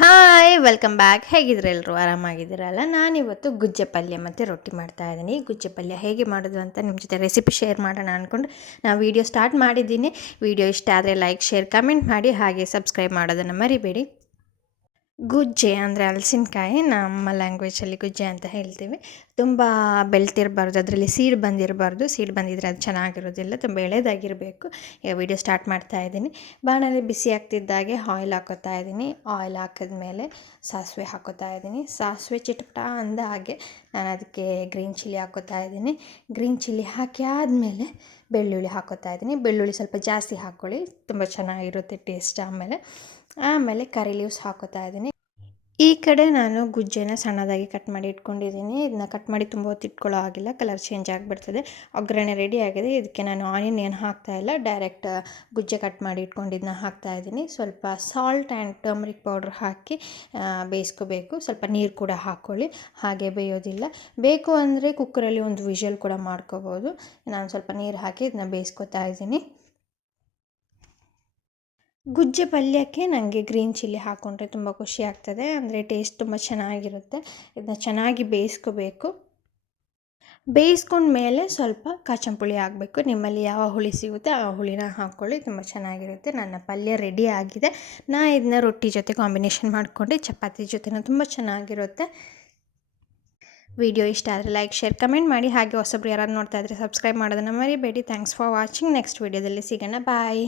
Hi welcome back ಹೇಗಿದ್ರೆ ಎಲ್ಲರೂ ಆರಾಮಾಗಿದ್ದೀರಲ್ಲ? ನಾನಿವತ್ತು ಗುಜ್ಜೆ ಪಲ್ಯ ಮತ್ತು ರೊಟ್ಟಿ ಮಾಡ್ತಾ ಇದ್ದೀನಿ. ಗುಜ್ಜೆ ಪಲ್ಯ ಹೇಗೆ ಮಾಡೋದು ಅಂತ ನಿಮ್ಮ ಜೊತೆ ರೆಸಿಪಿ ಶೇರ್ ಮಾಡೋಣ ಅಂದ್ಕೊಂಡು ನಾನು ವಿಡಿಯೋ ಸ್ಟಾರ್ಟ್ ಮಾಡಿದ್ದೀನಿ. ವಿಡಿಯೋ ಇಷ್ಟ ಆದರೆ ಲೈಕ್ ಶೇರ್ ಕಮೆಂಟ್ ಮಾಡಿ ಹಾಗೆ ಸಬ್ಸ್ಕ್ರೈಬ್ ಮಾಡೋದನ್ನು ಮರಿಬೇಡಿ. ಗುಜ್ಜೆ ಅಂದರೆ ಹಲಸಿನಕಾಯಿ, ನಮ್ಮ ಲ್ಯಾಂಗ್ವೇಜಲ್ಲಿ ಗುಜ್ಜೆ ಅಂತ ಹೇಳ್ತೀವಿ. ತುಂಬ ಬೆಳ್ತಿರಬಾರ್ದು, ಅದರಲ್ಲಿ ಸೀಡ್ ಬಂದಿರಬಾರ್ದು. ಸೀಡ್ ಬಂದಿದ್ರೆ ಅದು ಚೆನ್ನಾಗಿರೋದಿಲ್ಲ ತುಂಬ ಎಳೆದಾಗಿರಬೇಕು. ಈಗ ವಿಡಿಯೋ ಸ್ಟಾರ್ಟ್ ಮಾಡ್ತಾ ಇದ್ದೀನಿ. ಬಾಣಲೆ ಬಿಸಿ ಆಗ್ತಿದ್ದಾಗೆ ಆಯಿಲ್ ಹಾಕೋತಾ ಇದ್ದೀನಿ. ಆಯಿಲ್ ಹಾಕಿದ್ಮೇಲೆ ಸಾಸಿವೆ ಹಾಕೋತಾ ಇದ್ದೀನಿ. ಸಾಸಿವೆ ಚಿಟಪಟ ಅಂದ ಹಾಗೆ ನಾನು ಅದಕ್ಕೆ ಗ್ರೀನ್ ಚಿಲ್ಲಿ ಹಾಕೋತಾ ಇದ್ದೀನಿ. ಗ್ರೀನ್ ಚಿಲ್ಲಿ ಹಾಕಿ ಆದಮೇಲೆ ಬೆಳ್ಳುಳ್ಳಿ ಹಾಕೋತಾ ಇದ್ದೀನಿ. ಬೆಳ್ಳುಳ್ಳಿ ಸ್ವಲ್ಪ ಜಾಸ್ತಿ ಹಾಕ್ಕೊಳ್ಳಿ ತುಂಬ ಚೆನ್ನಾಗಿರುತ್ತೆ ಟೇಸ್ಟ್ ಆಮೇಲೆ. ಆಮೇಲೆ ಕರಿ ಲೀವ್ಸ್ ಹಾಕೋತಾ ಇದ್ದೀನಿ. ಈ ಕಡೆ ನಾನು ಗುಜ್ಜೆನ ಸಣ್ಣದಾಗಿ ಕಟ್ ಮಾಡಿ ಇಟ್ಕೊಂಡಿದ್ದೀನಿ. ಇದನ್ನ ಕಟ್ ಮಾಡಿ ತುಂಬ ಹೊತ್ತು ಇಟ್ಕೊಳ್ಳೋ ಆಗಿಲ್ಲ ಕಲರ್ ಚೇಂಜ್ ಆಗಿಬಿಡ್ತದೆ. ಒಗ್ಗರಣೆ ರೆಡಿ ಆಗಿದೆ. ಇದಕ್ಕೆ ನಾನು ಆನಿಯನ್ ಏನು ಹಾಕ್ತಾ ಇಲ್ಲ. ಡೈರೆಕ್ಟ್ ಗುಜ್ಜೆ ಕಟ್ ಮಾಡಿ ಇಟ್ಕೊಂಡಿದ್ದನ್ನ ಹಾಕ್ತಾ ಇದ್ದೀನಿ. ಸ್ವಲ್ಪ ಸಾಲ್ಟ್ ಆ್ಯಂಡ್ ಟರ್ಮರಿಕ್ ಪೌಡ್ರ್ ಹಾಕಿ ಬೇಯಿಸ್ಕೋಬೇಕು. ಸ್ವಲ್ಪ ನೀರು ಕೂಡ ಹಾಕ್ಕೊಳ್ಳಿ ಹಾಗೆ ಬೇಯೋದಿಲ್ಲ. ಬೇಕು ಅಂದರೆ ಕುಕ್ಕರಲ್ಲಿ ಒಂದು ವಿಷಲ್ ಕೂಡ ಮಾಡ್ಕೋಬೋದು. ನಾನು ಸ್ವಲ್ಪ ನೀರು ಹಾಕಿ ಇದನ್ನ ಬೇಯಿಸ್ಕೊತಾ ಇದ್ದೀನಿ. ಗುಜ್ಜೆ ಪಲ್ಯಕ್ಕೆ ನನಗೆ ಗ್ರೀನ್ ಚಿಲ್ಲಿ ಹಾಕ್ಕೊಂಡ್ರೆ ತುಂಬ ಖುಷಿ ಆಗ್ತದೆ, ಅಂದರೆ ಟೇಸ್ಟ್ ತುಂಬ ಚೆನ್ನಾಗಿರುತ್ತೆ. ಇದನ್ನ ಚೆನ್ನಾಗಿ ಬೇಯಿಸ್ಕೋಬೇಕು. ಬೇಯಿಸ್ಕೊಂಡ್ಮೇಲೆ ಸ್ವಲ್ಪ ಕಾಚಂಪುಳಿ ಹಾಕಬೇಕು. ನಿಮ್ಮಲ್ಲಿ ಯಾವ ಹುಳಿ ಸಿಗುತ್ತೆ ಆ ಹುಳಿನ ಹಾಕ್ಕೊಳ್ಳಿ ತುಂಬ ಚೆನ್ನಾಗಿರುತ್ತೆ. ನನ್ನ ಪಲ್ಯ ರೆಡಿ ಆಗಿದೆ. ನಾ ಇದನ್ನ ರೊಟ್ಟಿ ಜೊತೆ ಕಾಂಬಿನೇಷನ್ ಮಾಡಿಕೊಂಡು ಚಪಾತಿ ಜೊತೆನೂ ತುಂಬ ಚೆನ್ನಾಗಿರುತ್ತೆ. ವಿಡಿಯೋ ಇಷ್ಟ ಆದರೆ ಲೈಕ್ ಶೇರ್ ಕಮೆಂಟ್ ಮಾಡಿ. ಹಾಗೆ ಹೊಸಬ್ರು ಯಾರು ನೋಡ್ತಾ ಇದ್ರೆ ಸಬ್ಸ್ಕ್ರೈಬ್ ಮಾಡೋದನ್ನ ಮರಿಬೇಡಿ. ಥ್ಯಾಂಕ್ಸ್ ಫಾರ್ ವಾಚಿಂಗ್ ನೆಕ್ಸ್ಟ್ ವೀಡಿಯೋದಲ್ಲಿ ಸಿಗೋಣ. ಬಾಯ್